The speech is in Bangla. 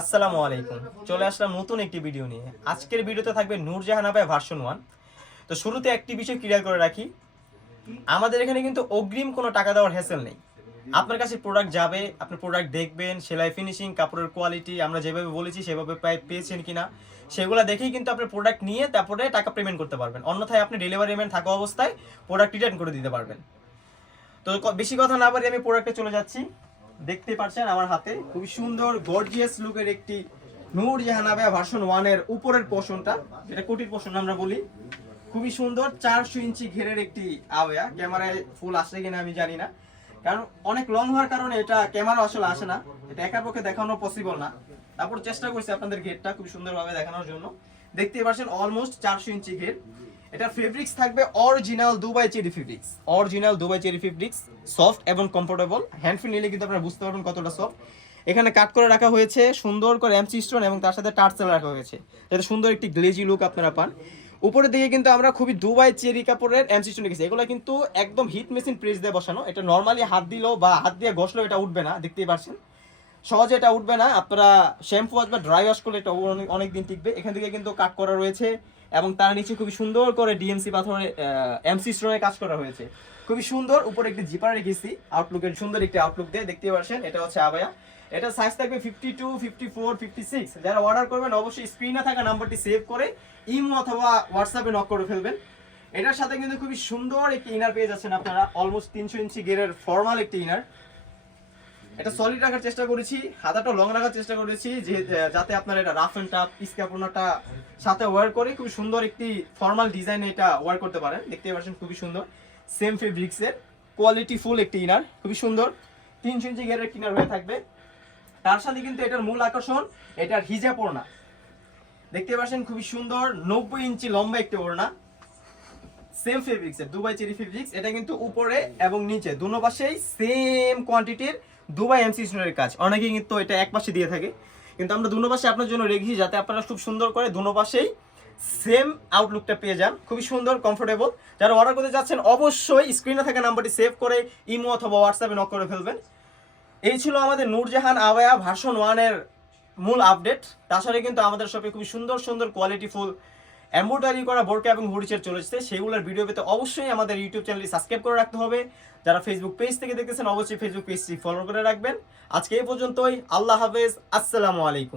আসসালামু আলাইকুম। চলে আসলাম নতুন একটি ভিডিও নিয়ে। আজকের ভিডিওতে থাকবে নূরজাহান আপায়া ভার্সন 1। তো শুরুতে একটি বিষয় ক্লিয়ার করে রাখি, আমাদের এখানে কিন্তু অগ্রিম কোনো টাকা দেওয়ার হ্যাসেল নেই। আপনার কাছে প্রোডাক্ট যাবে, আপনি প্রোডাক্ট দেখবেন, সেলাই ফিনিশিং, কাপড়ের কোয়ালিটি আমরা যেভাবে বলেছি সেভাবে পেয়েছেন কিনা সেগুলো দেখেই কিন্তু আপনি প্রোডাক্ট নিয়ে তারপরে টাকা পেমেন্ট করতে পারবেন। অন্যথায় আপনি ডেলিভারি ম্যান থাকা অবস্থায় প্রোডাক্ট রিটার্ন করে দিতে পারবেন। তো বেশি কথা না বলে আমি প্রোডাক্টে চলে যাচ্ছি। দেখতে পাচ্ছেন আমার হাতে খুবই সুন্দর গর্জিয়াস লুকের একটি নূরজাহান আপায়া ভার্সন 1 এর উপরের পোর্শনটা, যেটা কোটির পোর্শন আমরা বলি, খুবই সুন্দর 400 ইঞ্চি ঘেরের একটি আওয়া। ক্যামেরায় ফুল আসে কিনা আমি জানি না, কারণ অনেক লং হওয়ার কারণে এটা ক্যামেরা আসলে আসে না, এটা একার পক্ষে দেখানো পসিবল না। তারপর চেষ্টা করছি আপনাদের ঘেরটা খুব সুন্দরভাবে দেখানোর জন্য। দেখতেই পাচ্ছেন অলমোস্ট 400 ইঞ্চি ঘের। এটা ফেব্রিক্স থাকবে original Dubai cherry fabrics, original Dubai cherry fabrics, soft এবং কমফোর্টেবল। হ্যান্ড ফিল নিলে কিন্তু আপনারা বুঝতে পারবেন কতটা সফট। এখানে কাট করে রাখা হয়েছে সুন্দর করে এমসি স্টোন এবং তার সাথে টার্সেল রাখা হয়েছে, যাতে সুন্দর একটি গ্লেজি লুক আপনারা পান। উপরের দিকে কিন্তু আমরা খুবই দুবাই চেরি কাপড়ের এমসি স্টোন রেখেছি। এগুলো কিন্তু একদম হিট মেশিন প্রেস দিয়ে বসানো, এটা নর্মালি হাত দিলেও বা হাত দিয়ে ঘষলেও এটা উঠবে না, দেখতেই পাচ্ছেন সহজে এটা উঠবে না। আপনারা শ্যাম্পু ওয়াশ বা ড্রাই ওয়াশ করলে এটা অনেক দিন টিকবে। এখান থেকে কিন্তু কাট করা রয়েছে এবং তার নিচে খুবই সুন্দর করে ডিএমসি পাথরে এমসি স্টোনের কাজ করা হয়েছে, খুবই সুন্দর। উপরে একটি জিপার রেখেছি আউটলুকের সুন্দর একটি আউটলুক দিয়ে, দেখতে পাচ্ছেন এটা হচ্ছে আবায়া। এটা সাইজ থাকবে 52, 54, 56। যারা অর্ডার করবেন অবশ্যই স্ক্রিনে থাকা নাম্বারটি সেভ করে ইমো অথবা হোয়াটসঅ্যাপে নক করে ফেলবেন। এটার সাথে কিন্তু খুবই সুন্দর একটি ইনার পেয়ে যাচ্ছেন আপনারা, অলমোস্ট 300 ইঞ্চি গেরের ফর্মাল একটি ইনার। এটা সলিড রাখার চেষ্টা করেছি, হাতাটা লং রাখার চেষ্টা করেছি, যে যাতে আপনারা এটা রাফ এন্ড টাফ স্কার্পনাটা সাথে ওয়্যার করে খুব সুন্দর একটি ফর্মাল ডিজাইনে এটা ওয়্যার করতে পারেন। দেখতে পাচ্ছেন খুবই সুন্দর সেম ফেব্রিক্সের কোয়ালিটি ফুল একটি ইনার, খুবই সুন্দর 300 ইঞ্চি গেরের ইনার হয়ে থাকবে। তার সাথে কিন্তু এটার মূল আকর্ষণ এটার হিজাব ওড়না। দেখতে পাচ্ছেন খুবই সুন্দর 90 ইঞ্চি লম্বা একটি ওড়না, সেম ফেব্রিক্সের দুবাই চেরি ফেব্রিক্স। এটা কিন্তু উপরে এবং নিচে দুনো পাশেই সেম কোয়ান্টিটির দুবাই এমসি স্টোনের কাজ। অনেকেই কিন্তু এটা এক পাশে দিয়ে থাকে, কিন্তু আমরা দুনো পাশে আপনার জন্য রেখেছি যাতে আপনারা খুব সুন্দর করে দুনো পাশেই সেম আউটলুকটা পেয়ে যান, খুবই সুন্দর কমফোর্টেবল। যারা অর্ডার করতে যাচ্ছেন অবশ্যই স্ক্রিনে থাকা নাম্বারটি সেভ করে ইমো অথবা হোয়াটসঅ্যাপে নক করে ফেলবেন। এই ছিল আমাদের নূরজাহান আবায়া ভার্সন 1 এর মূল আপডেট। তাছাড়া কিন্তু আমাদের শপে খুবই সুন্দর সুন্দর কোয়ালিটিফুল এমব্রয়ডারি করা বোরকা এবং হুডিচের চলেছে, সেগুলোর ভিডিও পেতে অবশ্যই আমাদের ইউটিউব চ্যানেলটি সাবস্ক্রাইব করে রাখতে হবে। যারা ফেসবুক পেজ থেকে দেখতেছেন অবশ্যই ফেসবুক পেজটি ফলো করে রাখবেন। আজকে এই পর্যন্তই, আল্লাহ হাফেজ, আসসালামু আলাইকুম।